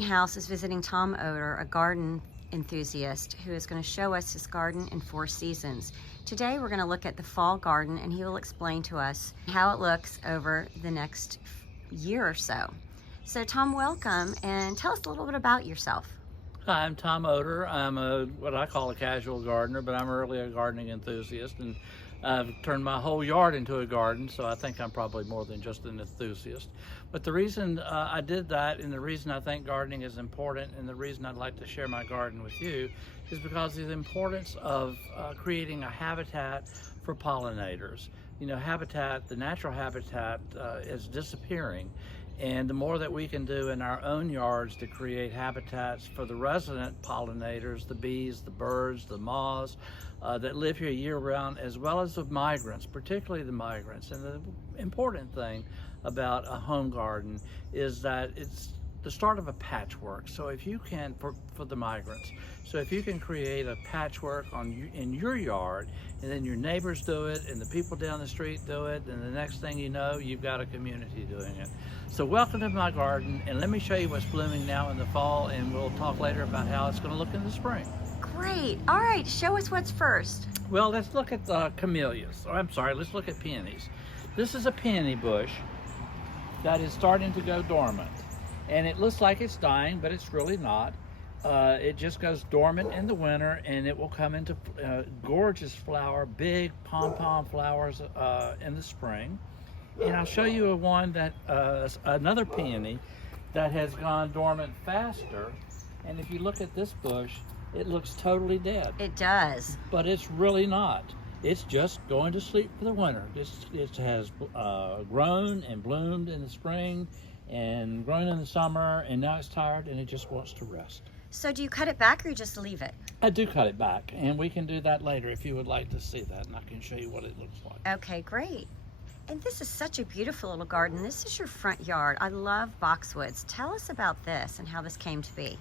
House is visiting Tom Oder, a garden enthusiast who is going to show us his garden in 4 seasons. Today we're going to look at the fall garden, and he will explain to us how it looks over the next year or so. So Tom, welcome, and tell us a little bit about yourself. Hi, I'm Tom Oder. I'm what I call a casual gardener, but I'm really a gardening enthusiast, and I've turned my whole yard into a garden, so I think I'm probably more than just an enthusiast. But the reason I did that, and the reason I think gardening is important, and the reason I'd like to share my garden with you, is because of the importance of creating a habitat for pollinators. You know, the natural habitat is disappearing. And the more that we can do in our own yards to create habitats for the resident pollinators, the bees, the birds, the moths that live here year-round, as well as the migrants, particularly the migrants. And the important thing about a home garden is that it's the start of a patchwork. So if you can, for the migrants, so if you can create a patchwork in your yard, and then your neighbors do it, and the people down the street do it, and the next thing you know, you've got a community doing it. So welcome to my garden, and let me show you what's blooming now in the fall, and we'll talk later about how it's going to look in the spring. Great. All right, show us what's first. Well, let's look at the camellias. Oh, I'm sorry, let's look at peonies. This is a peony bush that is starting to go dormant, and it looks like it's dying, but it's really not. It just goes dormant in the winter, and it will come into gorgeous flower, big pom-pom flowers in the spring. And I'll show you another peony that has gone dormant faster. And if you look at this bush, it looks totally dead. It does. But it's really not. It's just going to sleep for the winter. It has grown and bloomed in the spring and grown in the summer, and now it's tired and it just wants to rest. So do you cut it back, or you just leave it? I do cut it back, and we can do that later if you would like to see that, and I can show you what it looks like. Okay, great. And this is such a beautiful little garden. This is your front yard. I love boxwoods. Tell us about this and how this came to be.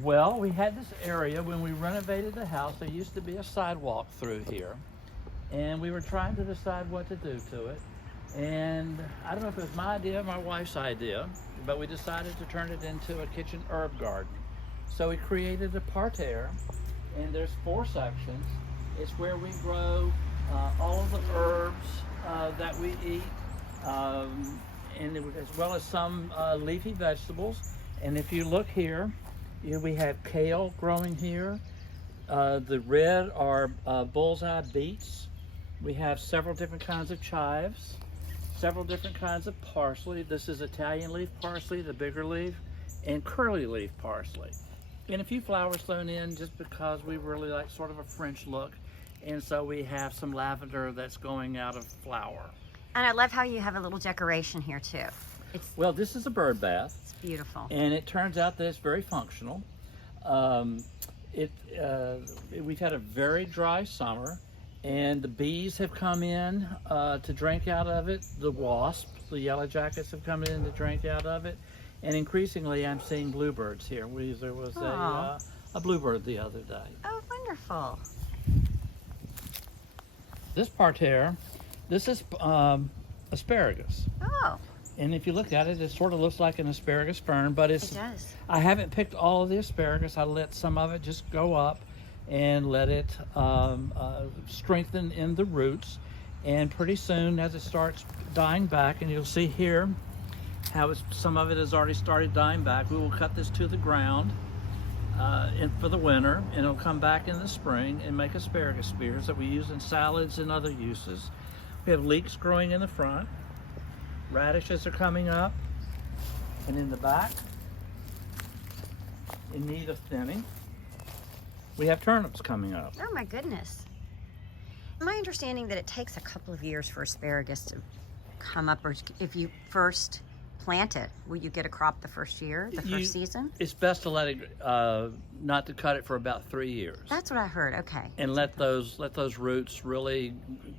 Well, we had this area when we renovated the house. There used to be a sidewalk through here, and we were trying to decide what to do to it. And I don't know if it was my idea or my wife's idea, but we decided to turn it into a kitchen herb garden. So we created a parterre, and there's 4 sections. It's where we grow all of the herbs that we eat, and as well as some leafy vegetables. And if you look here, we have kale growing here. The red are bullseye beets. We have several different kinds of chives, several different kinds of parsley. This is Italian leaf parsley, the bigger leaf, and curly leaf parsley. And a few flowers thrown in just because we really like sort of a French look. And so we have some lavender that's going out of flower. And I love how you have a little decoration here too. Well, this is a bird bath. It's beautiful. And it turns out that it's very functional. We've had a very dry summer, and the bees have come in to drink out of it. The wasps, the yellow jackets, have come in to drink out of it. And increasingly, I'm seeing bluebirds here. There was a bluebird the other day. Oh, wonderful. This parterre, this is asparagus. Oh. And if you look at it, it sort of looks like an asparagus fern, but It does. I haven't picked all of the asparagus. I let some of it just go up and let it strengthen in the roots. And pretty soon, as it starts dying back, and you'll see here how some of it has already started dying back, we will cut this to the ground for the winter, and it'll come back in the spring and make asparagus spears that we use in salads and other uses. We have leeks growing in the front. Radishes are coming up, and in the back, in need of thinning, we have turnips coming up. Oh my goodness. My understanding that it takes a couple of years for asparagus to come up, or if you first plant it, will you get a crop the first year, the first season? It's best to let it, not to cut it for about 3 years. That's what I heard, okay. And let those roots really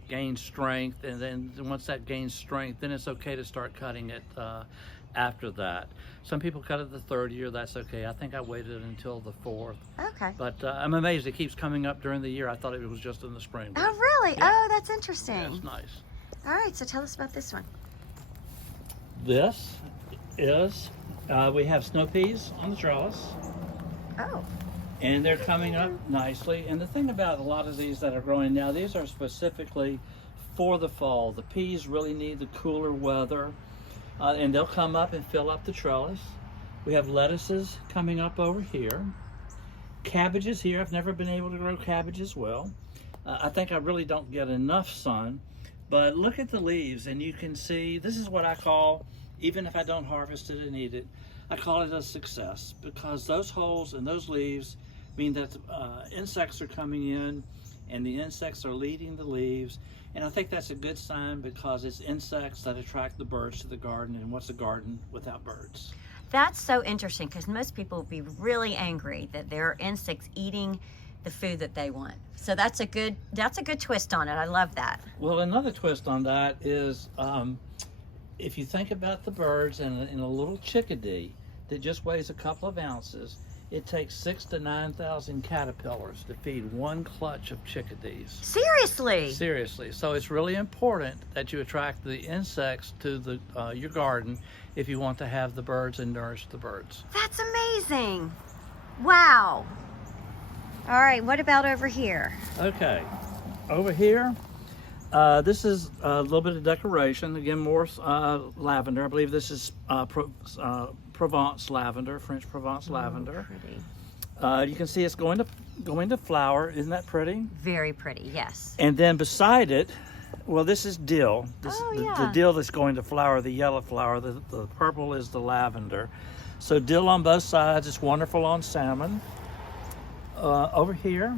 gain strength, and then once that gains strength, then it's okay to start cutting it after that. Some people cut it the 3rd year, that's okay. I think I waited until the 4th. Okay. But I'm amazed it keeps coming up during the year. I thought it was just in the spring. Oh, really? Yeah. Oh, that's interesting. That's nice. All right, so tell us about this one. This is We have snow peas on the trellis. Oh. And they're coming up nicely. And the thing about a lot of these that are growing now, these are specifically for the fall. The peas really need the cooler weather, and they'll come up and fill up the trellis. We have lettuces coming up over here. Cabbages here. I've never been able to grow cabbages well. I think I really don't get enough sun. But look at the leaves, and you can see, this is what I call, even if I don't harvest it and eat it, I call it a success, because those holes and those leaves mean that insects are coming in, and the insects are leading the leaves. And I think that's a good sign, because it's insects that attract the birds to the garden, and what's a garden without birds? That's so interesting, because most people would be really angry that there are insects eating the food that they want. So that's a good twist on it. I love that. Well, another twist on that is if you think about the birds and a little chickadee that just weighs a couple of ounces, it takes 6,000 to 9,000 caterpillars to feed one clutch of chickadees. Seriously? Seriously. So it's really important that you attract the insects to your garden if you want to have the birds and nourish the birds. That's amazing. Wow. All right, what about over here? Okay, over here, this is a little bit of decoration. Again, more lavender. I believe this is Provence lavender, French Provence lavender. Pretty. You can see it's going to flower. Isn't that pretty? Very pretty, yes. And then beside it, well, this is dill. The dill that's going to flower, the yellow flower. The purple is the lavender. So dill on both sides. It's wonderful on salmon. Over here,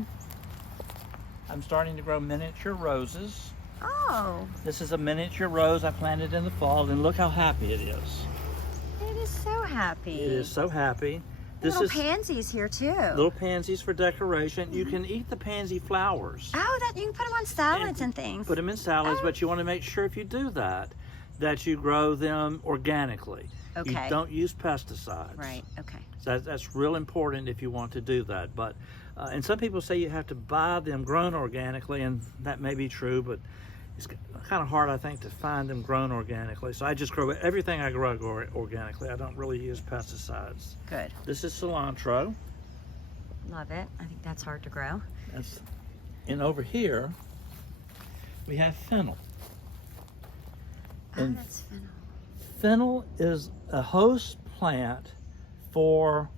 I'm starting to grow miniature roses. Oh. This is a miniature rose I planted in the fall, and look how happy it is. It is so happy. It is so happy. Little pansies here too. Little pansies for decoration. Mm-hmm. You can eat the pansy flowers. Oh, you can put them on salads and things. Put them in salads, but you want to make sure if you do that you grow them organically. Okay. You don't use pesticides. Right, okay. So that's real important if you want to do that. But and some people say you have to buy them grown organically, and that may be true, but it's kind of hard, I think, to find them grown organically. So I just grow everything I grow organically. I don't really use pesticides. Good. This is cilantro. Love it. I think that's hard to grow. And over here, we have fennel. And that's fennel. Fennel is a host plant for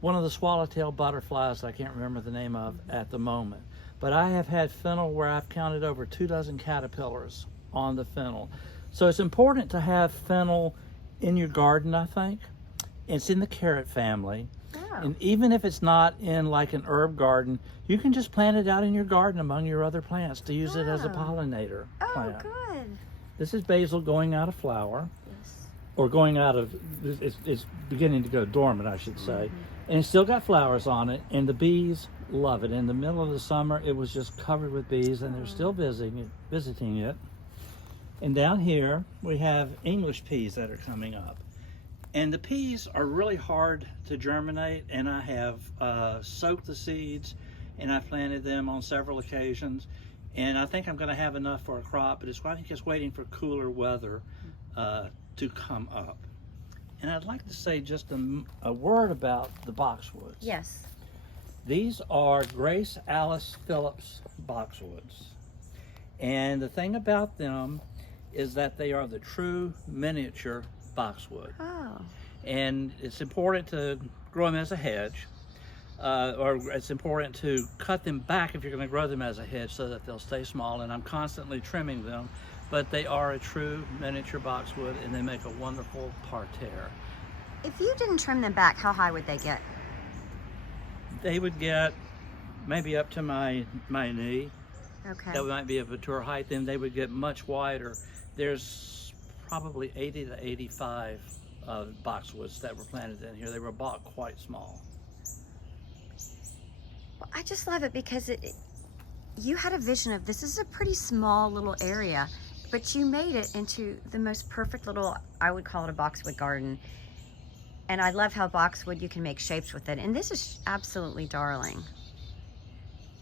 one of the swallowtail butterflies I can't remember the name of at the moment. But I have had fennel where I've counted over 24 caterpillars on the fennel. So it's important to have fennel in your garden, I think. It's in the carrot family. Oh. And even if it's not in like an herb garden, you can just plant it out in your garden among your other plants to use it as a pollinator plant. Oh, good. This is basil going out of flower. Yes. Or going out of, it's beginning to go dormant, I should say. And it's still got flowers on it, and the bees love it. In the middle of the summer, it was just covered with bees, and they're still visiting it. And down here, we have English peas that are coming up. And the peas are really hard to germinate, and I have soaked the seeds, and I planted them on several occasions. And I think I'm going to have enough for a crop, but I think it's waiting for cooler weather to come up. And I'd like to say just a word about the boxwoods. Yes. These are Grace Alice Phillips boxwoods. And the thing about them is that they are the true miniature boxwood. Oh. And it's important to grow them as a hedge, or it's important to cut them back if you're going to grow them as a hedge so that they'll stay small. And I'm constantly trimming them. But they are a true miniature boxwood, and they make a wonderful parterre. If you didn't trim them back, how high would they get? They would get maybe up to my knee. Okay. That might be a mature height. Then they would get much wider. There's probably 80 to 85 boxwoods that were planted in here. They were bought quite small. Well, I just love it because you had a vision of this is a pretty small little area, but you made it into the most perfect little, I would call it a boxwood garden. And I love how boxwood, you can make shapes with it. And this is absolutely darling.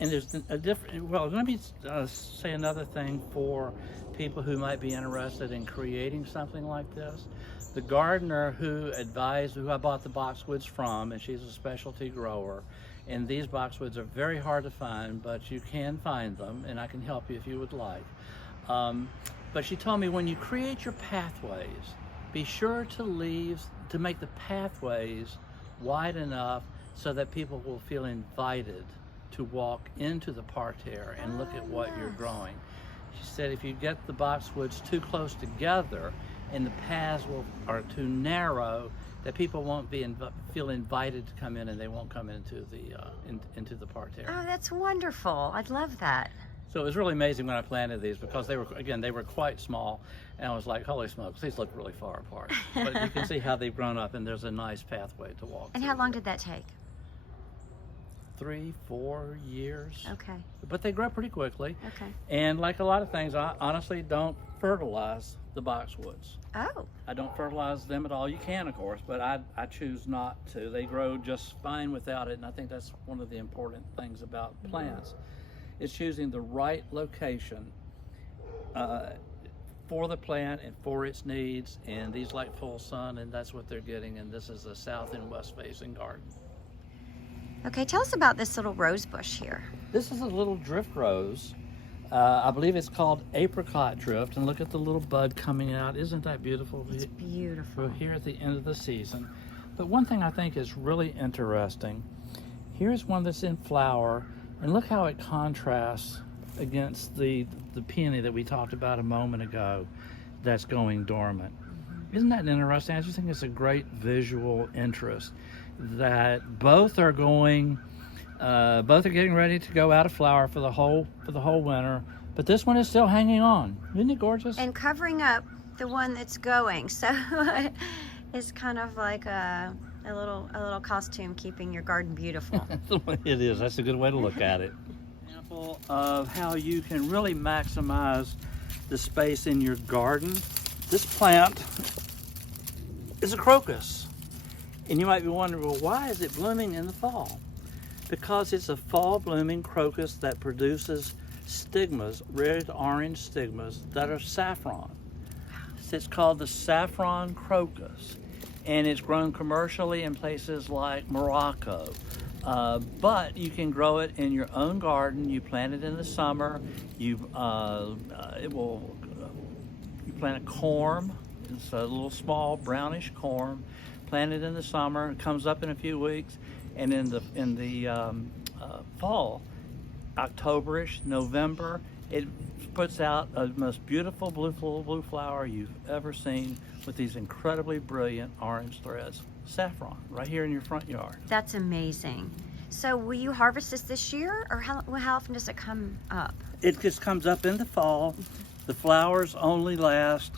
And there's a different, well, let me say another thing for people who might be interested in creating something like this. The gardener who I bought the boxwoods from, and she's a specialty grower, and these boxwoods are very hard to find, but you can find them, and I can help you if you would like. But she told me when you create your pathways, be sure to make the pathways wide enough so that people will feel invited to walk into the parterre and look at what you're growing. She said if you get the boxwoods too close together and the paths are too narrow, that people won't feel invited to come in, and they won't come into the parterre. Oh, that's wonderful. I'd love that. So it was really amazing when I planted these, because they were quite small, and I was like, holy smokes, these look really far apart. But you can see how they've grown up, and there's a nice pathway to walk. And how long did that take? 3-4 years. Okay. But they grow pretty quickly. Okay. And like a lot of things, I honestly don't fertilize the boxwoods. Oh. I don't fertilize them at all. You can, of course, but I choose not to. They grow just fine without it, and I think that's one of the important things about plants, is choosing the right location for the plant and for its needs. And these like full sun, and that's what they're getting. And this is a south and west facing garden. Okay, tell us about this little rose bush here. This is a little drift rose. I believe it's called apricot drift, and look at the little bud coming out. Isn't that beautiful? It's beautiful. We're here at the end of the season. But one thing I think is really interesting, here's one that's in flower, and look how it contrasts against the peony that we talked about a moment ago that's going dormant. Isn't that interesting? I just think it's a great visual interest that both are getting ready to go out of flower for the whole winter, but this one is still hanging on. Isn't it gorgeous? And covering up the one that's going, so it's kind of like a little costume keeping your garden beautiful. That's the way it is. That's a good way to look at it. Example of how you can really maximize the space in your garden. This plant is a crocus. And you might be wondering, well, why is it blooming in the fall? Because it's a fall blooming crocus that produces stigmas, red orange stigmas that are saffron. It's called the saffron crocus, and it's grown commercially in places like Morocco. But you can grow it in your own garden. You plant it in the summer. You plant a corm. It's a little small brownish corm. Plant it in the summer. It comes up in a few weeks, and in the fall, October-ish, November, it puts out a most beautiful blue flower you've ever seen, with these incredibly brilliant orange threads. Saffron, right here in your front yard. That's amazing. So will you harvest this year, or how often does it come up? It just comes up in the fall. The flowers only last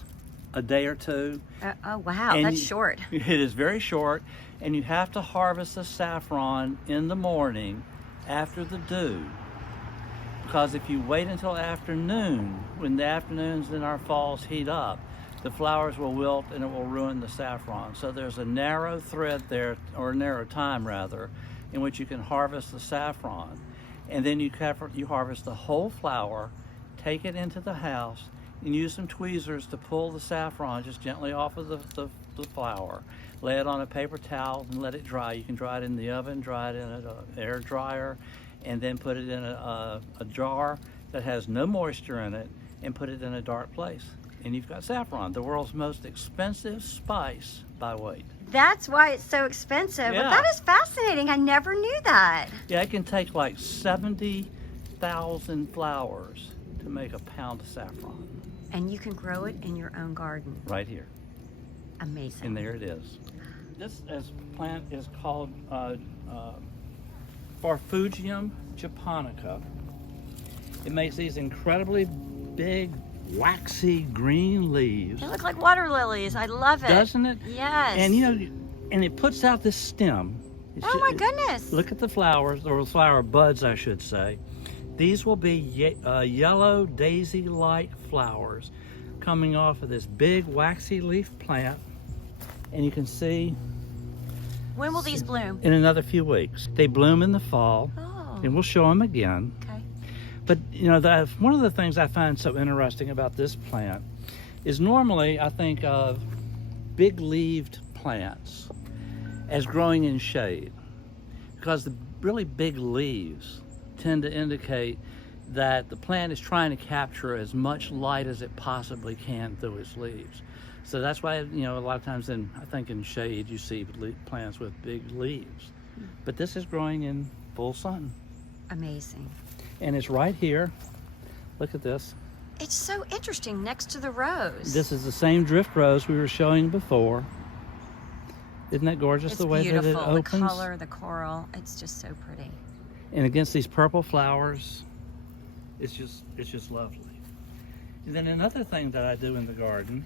a day or two. Oh wow, and that's short. It is very short, and you have to harvest the saffron in the morning after the dew, because if you wait until afternoon, when the afternoons in our falls heat up, the flowers will wilt and it will ruin the saffron. So there's a narrow thread there, or a narrow time rather, in which you can harvest the saffron, and then you harvest the whole flower, take it into the house, and use some tweezers to pull the saffron just gently off of the flower. Lay it on a paper towel and let it dry. You can dry it in the oven, dry it in an air dryer, and then put it in a jar that has no moisture in it, and put it in a dark place. And you've got saffron, the world's most expensive spice by weight. That's why it's so expensive. Yeah. Well, that is fascinating. I never knew that. Yeah, it can take like 70,000 flowers to make a pound of saffron. And you can grow it in your own garden. Right here. Amazing. And there it is. This plant is called Farfugium japonica. It makes these incredibly big, waxy green leaves. They look like water lilies. I love it. Doesn't it? Yes. And and it puts out this stem. Oh my goodness. Look at the flowers, or flower buds, I should say. These will be yellow daisy-like flowers coming off of this big waxy leaf plant. And you can see. When will these bloom? In another few weeks. They bloom in the fall. Oh. and we'll show them again. Okay. But one of the things I find so interesting about this plant is normally I think of big-leaved plants as growing in shade, because the really big leaves tend to indicate that the plant is trying to capture as much light as it possibly can through its leaves. So that's why, a lot of times I think in shade you see plants with big leaves. But this is growing in full sun. Amazing. And it's right here. Look at this. It's so interesting, next to the rose. This is the same drift rose we were showing before. Isn't that gorgeous, the way that it beautiful. opens? The color, the coral, it's just so pretty. And against these purple flowers, it's just lovely. And then another thing that I do in the garden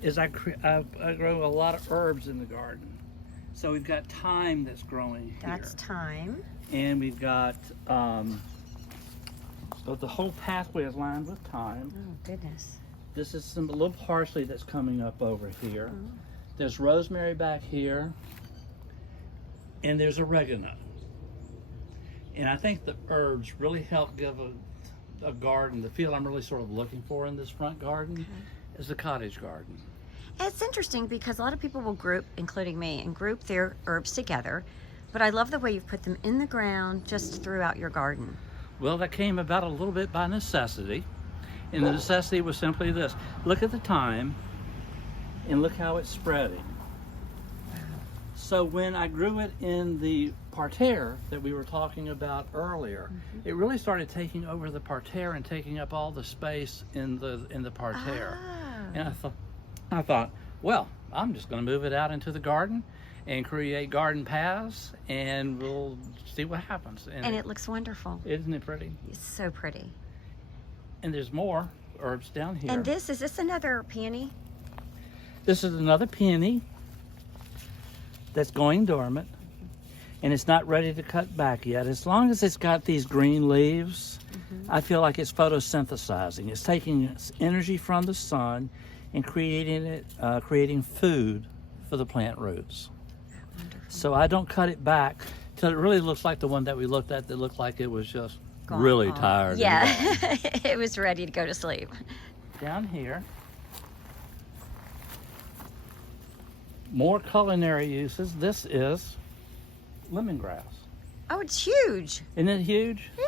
is I grow a lot of herbs in the garden. So we've got thyme that's growing here. That's thyme. And we've got, so the whole pathway is lined with thyme. Oh, goodness. This is a little parsley that's coming up over here. Oh. There's rosemary back here. And there's oregano. And I think the herbs really help give a garden the feel I'm really sort of looking for in this front garden is a cottage garden. It's interesting because a lot of people will group, including me, and group their herbs together. But I love the way you've put them in the ground just throughout your garden. Well, that came about a little bit by necessity. And the necessity was simply this. Look at the thyme and look how it's spreading. So when I grew it in the parterre that we were talking about earlier, it really started taking over the parterre and taking up all the space in the parterre. Ah. And I thought, well, I'm just going to move it out into the garden and create garden paths, and we'll see what happens. And it looks wonderful. Isn't it pretty? It's so pretty. And there's more herbs down here. And is this another peony? This is another peony that's going dormant, and it's not ready to cut back yet. As long as it's got these green leaves, I feel like it's photosynthesizing. It's taking its energy from the sun and creating food for the plant roots. Wonderful. So I don't cut it back till it really looks like the one that we looked at that looked like it was just Gone really on. tired. Yeah, it was ready to go to sleep. Down here, more culinary uses. This is lemongrass. Oh, it's huge. Isn't it huge? Yeah.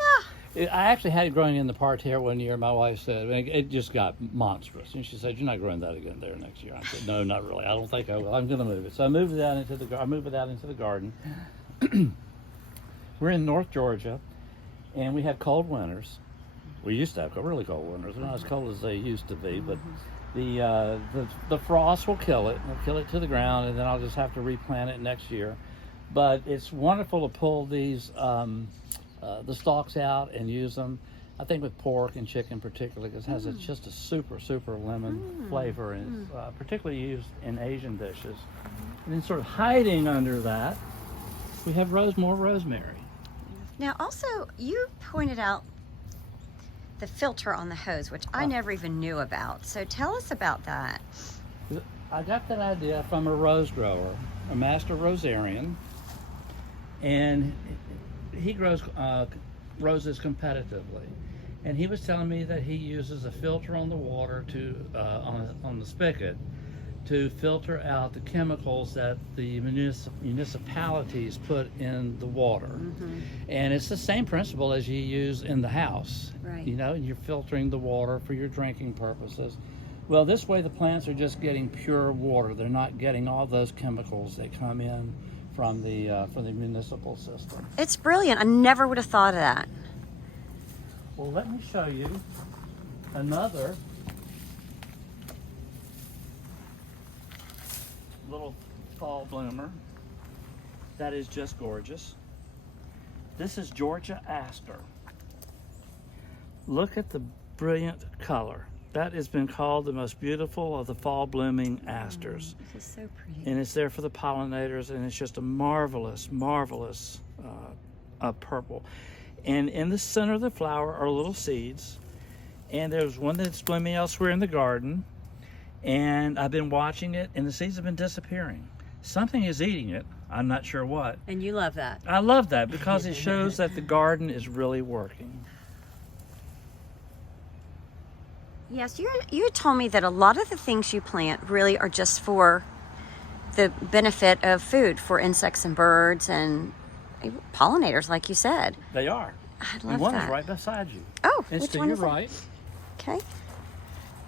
I actually had it growing in the parterre one year. My wife said, it just got monstrous. And she said, you're not growing that again there next year. I said, no, not really. I don't think I will. I'm going to move it. So I moved it out into the garden. We're in North Georgia, and we have cold winters. We used to have really cold winters. They're not as cold as they used to be, but the frost will kill it. It'll kill it to the ground, and then I'll just have to replant it next year. But it's wonderful to pull these the stalks out and use them. I think with pork and chicken particularly, because it has just a super lemon flavor, and it's particularly used in Asian dishes. And then sort of hiding under that, we have more rosemary. Now, also, you pointed out the filter on the hose, which I never even knew about. So tell us about that. I got that idea from a rose grower, a master rosarian, and he grows roses competitively. And he was telling me that he uses a filter on the water on the spigot to filter out the chemicals that the municipalities put in the water. And it's the same principle as you use in the house. Right. And you're filtering the water for your drinking purposes. Well, this way the plants are just getting pure water. They're not getting all those chemicals that come in from the municipal system. It's brilliant. I never would have thought of that. Well, let me show you another little fall bloomer that is just gorgeous. This is Georgia aster. Look at the brilliant color. That has been called the most beautiful of the fall blooming asters. This is so pretty. And it's there for the pollinators, and it's just a marvelous purple. And in the center of the flower are little seeds, and there's one that's blooming elsewhere in the garden, and I've been watching it, and the seeds have been disappearing. Something is eating it. I'm not sure what. And you love that. I love that because it shows that the garden is really working. Yes, you told me that a lot of the things you plant really are just for the benefit of food for insects and birds and pollinators, like you said. They are. I love and one that. is right beside you. Oh, It's which to one your is that? right, Okay.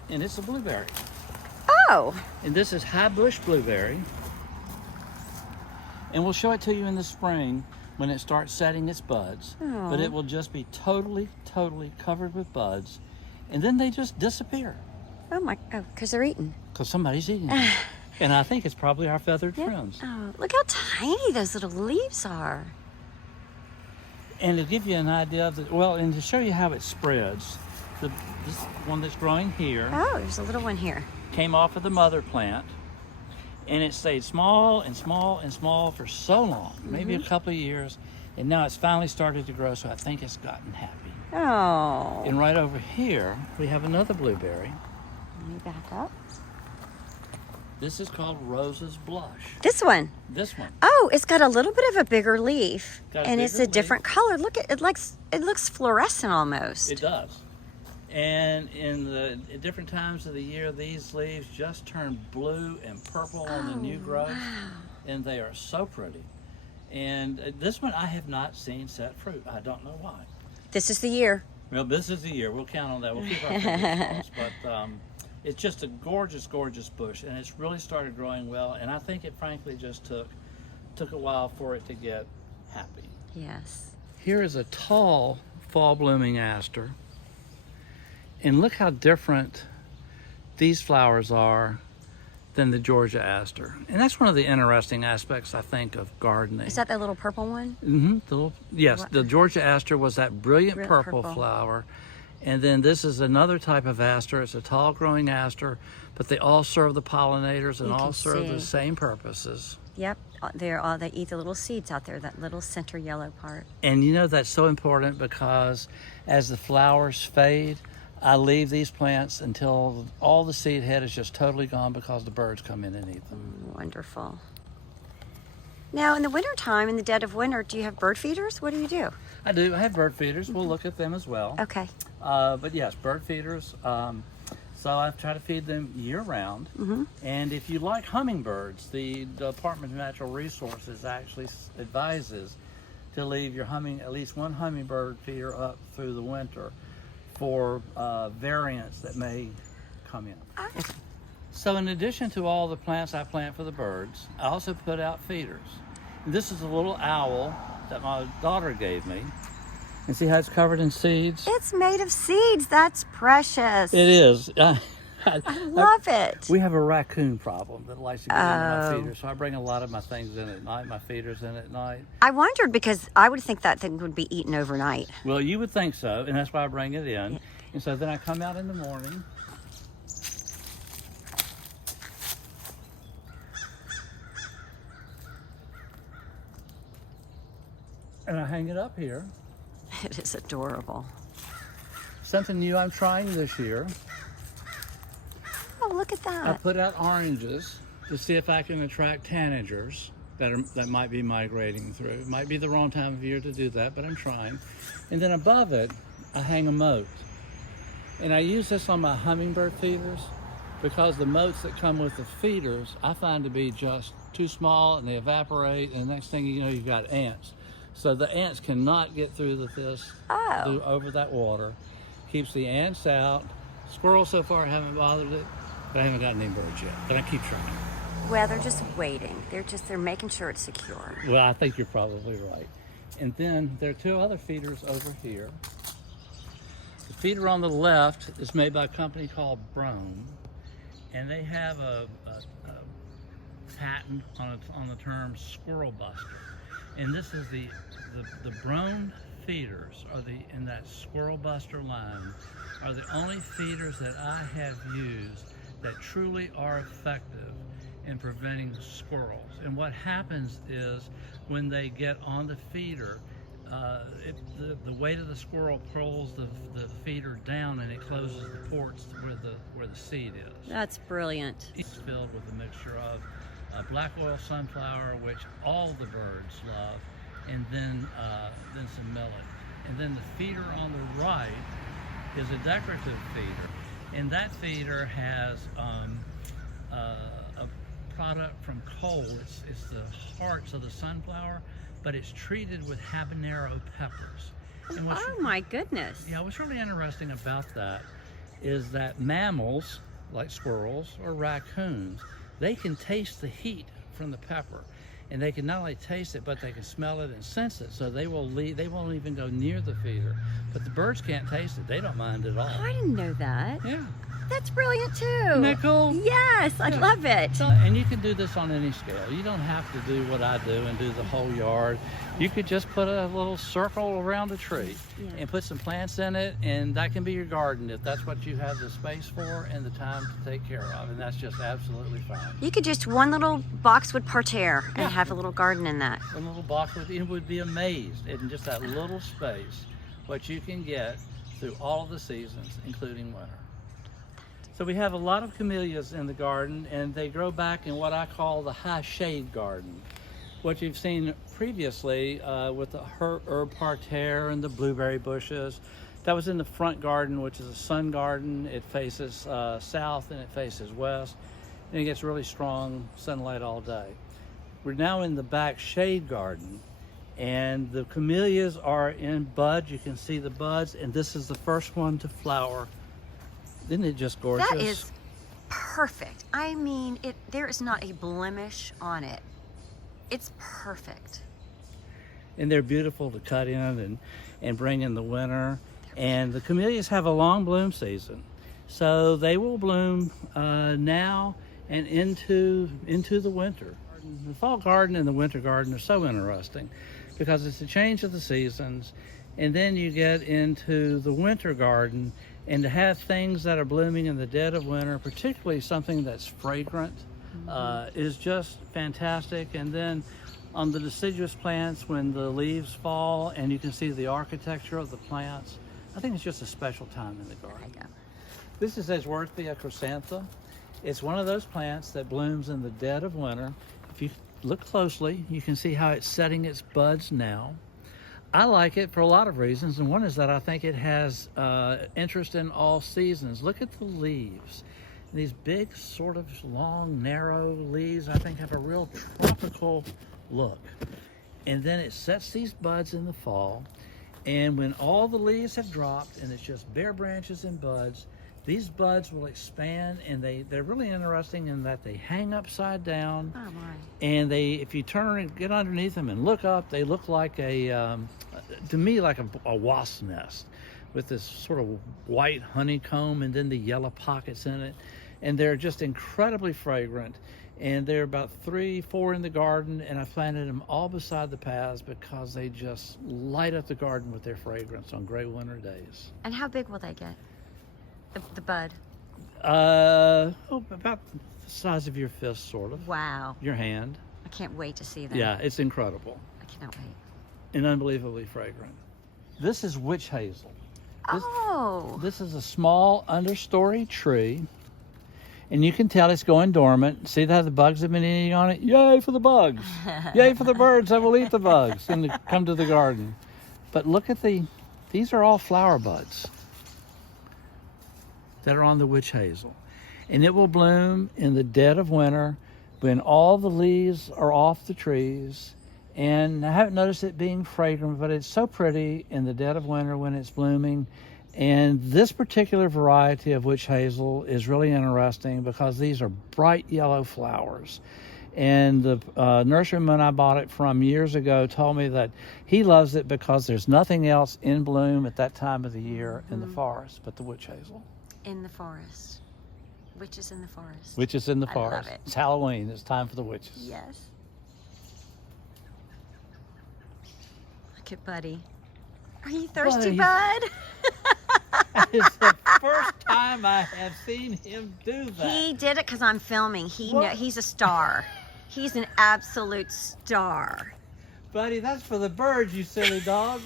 and it's a blueberry. Oh, And this is high bush blueberry. And we'll show it to you in the spring when it starts setting its buds. But it will just be totally, totally covered with buds. And then they just disappear. oh, because they're eaten. Because somebody's eating them. And I think it's probably our feathered friends. Oh, look how tiny those little leaves are. And to give you an idea of the, well, and to show you how it spreads, this one that's growing here Oh, there's a little one here. came off of the mother plant, and it stayed small and small and small for so long, maybe a couple of years, and now it's finally started to grow, so I think it's gotten happy. Oh. And right over here, we have another blueberry. Let me back up. This is called Rose's Blush. This one. This one. Oh, it's got a little bit of a bigger leaf. Got a And it's bigger a different color. Look at it, it looks fluorescent almost. It does. And in the at different times of the year, these leaves just turn blue and purple on the new growth. Wow. And they are so pretty. And this one I have not seen set fruit. I don't know why. This is the year. Well, this is the year. We'll count on that. We'll keep our fingers crossed. But it's just a gorgeous, gorgeous bush, and it's really started growing well. And I think it, frankly, just took a while for it to get happy. Yes. Here is a tall fall blooming aster, and look how different these flowers are than the Georgia aster. And that's one of the interesting aspects, I think, of gardening. Is that little purple one? Mm-hmm. Yes, What? the Georgia aster was that brilliant purple purple. flower. And then this is another type of aster. It's a tall growing aster, but they all serve the pollinators and You all can serve the see. same purposes. Yep. They eat the little seeds out there, that little center yellow part. And you know, that's so important because as the flowers fade, I leave these plants until all the seed head is just totally gone because the birds come in and eat them. Wonderful. Now, in the wintertime, in the dead of winter, do you have bird feeders? What do you do? I do. I have bird feeders. We'll look at them as well. Okay. But yes, bird feeders. So I try to feed them year round. And if you like hummingbirds, the Department of Natural Resources actually advises to leave your at least one hummingbird feeder up through the winter for variants that may come in. So in addition to all the plants I plant for the birds, I also put out feeders. And this is a little owl that my daughter gave me. And see how it's covered in seeds? It's made of seeds. That's precious. It is. I love it. We have a raccoon problem that likes to get into my Oh. feeders, so I bring a lot of my things in at night, my feeders in at night. I wondered because I would think that thing would be eaten overnight. Well, you would think so, and that's why I bring it in. And so then I come out in the morning. And I hang it up here. It is adorable. Something new I'm trying this year. Oh, look at I that. put out oranges to see if I can attract tanagers that might be migrating through. It might be the wrong time of year to do that, but I'm trying. And then above it, I hang a moat. And I use this on my hummingbird feeders because the moats that come with the feeders I find to be just too small and they evaporate, and the next thing you know, you've got ants. So the ants cannot get through over that water. Keeps the ants out. Squirrels so far haven't bothered it, but I haven't gotten any birds yet. But I keep trying. Well, they're just waiting. They're making sure it's secure. Well, I think you're probably right. And then there are two other feeders over here. The feeder on the left is made by a company called Brome, and they have a patent on the term squirrel buster. And this is the Brome feeders in that squirrel buster line are the only feeders that I have used that truly are effective in preventing squirrels. And what happens is when they get on the feeder, the weight of the squirrel pulls the feeder down and it closes the ports where the seed is. That's brilliant. It's filled with a mixture of a black oil sunflower, which all the birds love, and then some millet. And then the feeder on the right is a decorative feeder, and that feeder has a product from coal. It's the hearts of the sunflower, but it's treated with habanero peppers. And Oh my goodness. yeah, what's really interesting about that is that mammals, like squirrels or raccoons, they can taste the heat from the pepper. And they can not only taste it, but they can smell it and sense it. So they will leave, they won't even go near the feeder. But the birds can't taste it. They don't mind at all. Oh, I didn't know that. Yeah. That's brilliant too. Isn't that cool? Yes, I Yeah. love it. And you can do this on any scale. You don't have to do what I do and do the whole yard. You could just put a little circle around the tree Yeah. and put some plants in it, and that can be your garden if that's what you have the space for and the time to take care of. And that's just absolutely fine. You could just one little boxwood parterre and Yeah. have a little garden in that. A little box would be amazed in just that little space what you can get through all of the seasons, including winter. So we have a lot of camellias in the garden, and they grow back in what I call the high shade garden. What you've seen previously with the herb parterre and the blueberry bushes, that was in the front garden, which is a sun garden. It faces south and it faces west, and it gets really strong sunlight all day. We're now in the back shade garden, and the camellias are in bud. You can see the buds, and this is the first one to flower. Isn't it just gorgeous? That is perfect. I mean, there is not a blemish on it. It's perfect. And they're beautiful to cut in and bring in the winter. And the camellias have a long bloom season, so they will bloom now and into the winter. The fall garden and the winter garden are so interesting because it's a change of the seasons, and then you get into the winter garden, and to have things that are blooming in the dead of winter, particularly something that's fragrant, is just fantastic. And then on the deciduous plants, when the leaves fall and you can see the architecture of the plants, I think it's just a special time in the garden. There you go. This is Edgeworthia chrysantha. It's one of those plants that blooms in the dead of winter. If you look closely, you can see how it's setting its buds now. I like it for a lot of reasons, and one is that I think it has interest in all seasons. Look at the leaves. These big, sort of long, narrow leaves, I think, have a real tropical look. And then it sets these buds in the fall, and when all the leaves have dropped and it's just bare branches and buds, these buds will expand, and they're really interesting in that they hang upside down. Oh my. And if you turn and get underneath them and look up, they look like to me, like a wasp nest with this sort of white honeycomb and then the yellow pockets in it. And they're just incredibly fragrant. And they're about 3-4 in the garden, and I planted them all beside the paths because they just light up the garden with their fragrance on gray winter days. And how big will they get? The bud? About the size of your fist, sort of. Wow. Your hand. I can't wait to see them. Yeah, it's incredible I cannot wait. and unbelievably fragrant. This is witch hazel. This is a small understory tree, and you can tell it's going dormant. See how the bugs have been eating on it? Yay for the bugs! Yay for the birds that will eat the bugs and come to the garden. But look at these are all flower buds that are on the witch hazel. And it will bloom in the dead of winter when all the leaves are off the trees. And I haven't noticed it being fragrant, but it's so pretty in the dead of winter when it's blooming. And this particular variety of witch hazel is really interesting because these are bright yellow flowers. And the nurseryman I bought it from years ago told me that he loves it because there's nothing else in bloom at that time of the year in the forest but the witch hazel. In the forest. Witches in the forest. Witches in the I forest. love it. It's Halloween. It's time for the witches. Yes. Look at Buddy. Are you thirsty, Bud? It's the first time I have seen him do that. He did it because I'm filming. He's a star. He's an absolute star. Buddy, that's for the birds, you silly dog.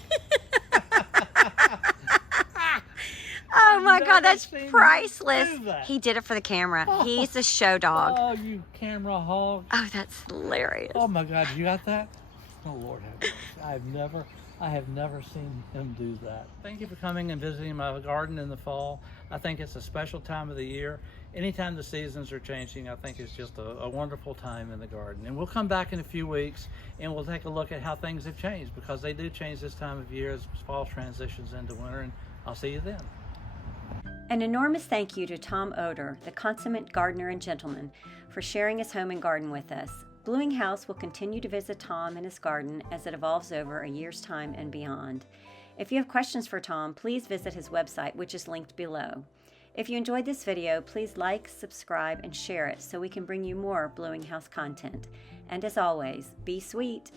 Oh my God, that's Never seen him priceless. do that. He did it for the camera. He's a show dog. Oh, you camera hog. Oh, that's hilarious. Oh my God, you got that? Oh Lord have mercy. I have never seen him do that. Thank you for coming and visiting my garden in the fall. I think it's a special time of the year. Anytime the seasons are changing, I think it's just a wonderful time in the garden. And we'll come back in a few weeks and we'll take a look at how things have changed, because they do change this time of year as fall transitions into winter, and I'll see you then. An enormous thank you to Tom Oder, the consummate gardener and gentleman, for sharing his home and garden with us. Bluing House will continue to visit Tom and his garden as it evolves over a year's time and beyond. If you have questions for Tom, please visit his website, which is linked below. If you enjoyed this video, please like, subscribe, and share it so we can bring you more Bluing House content. And as always, be sweet.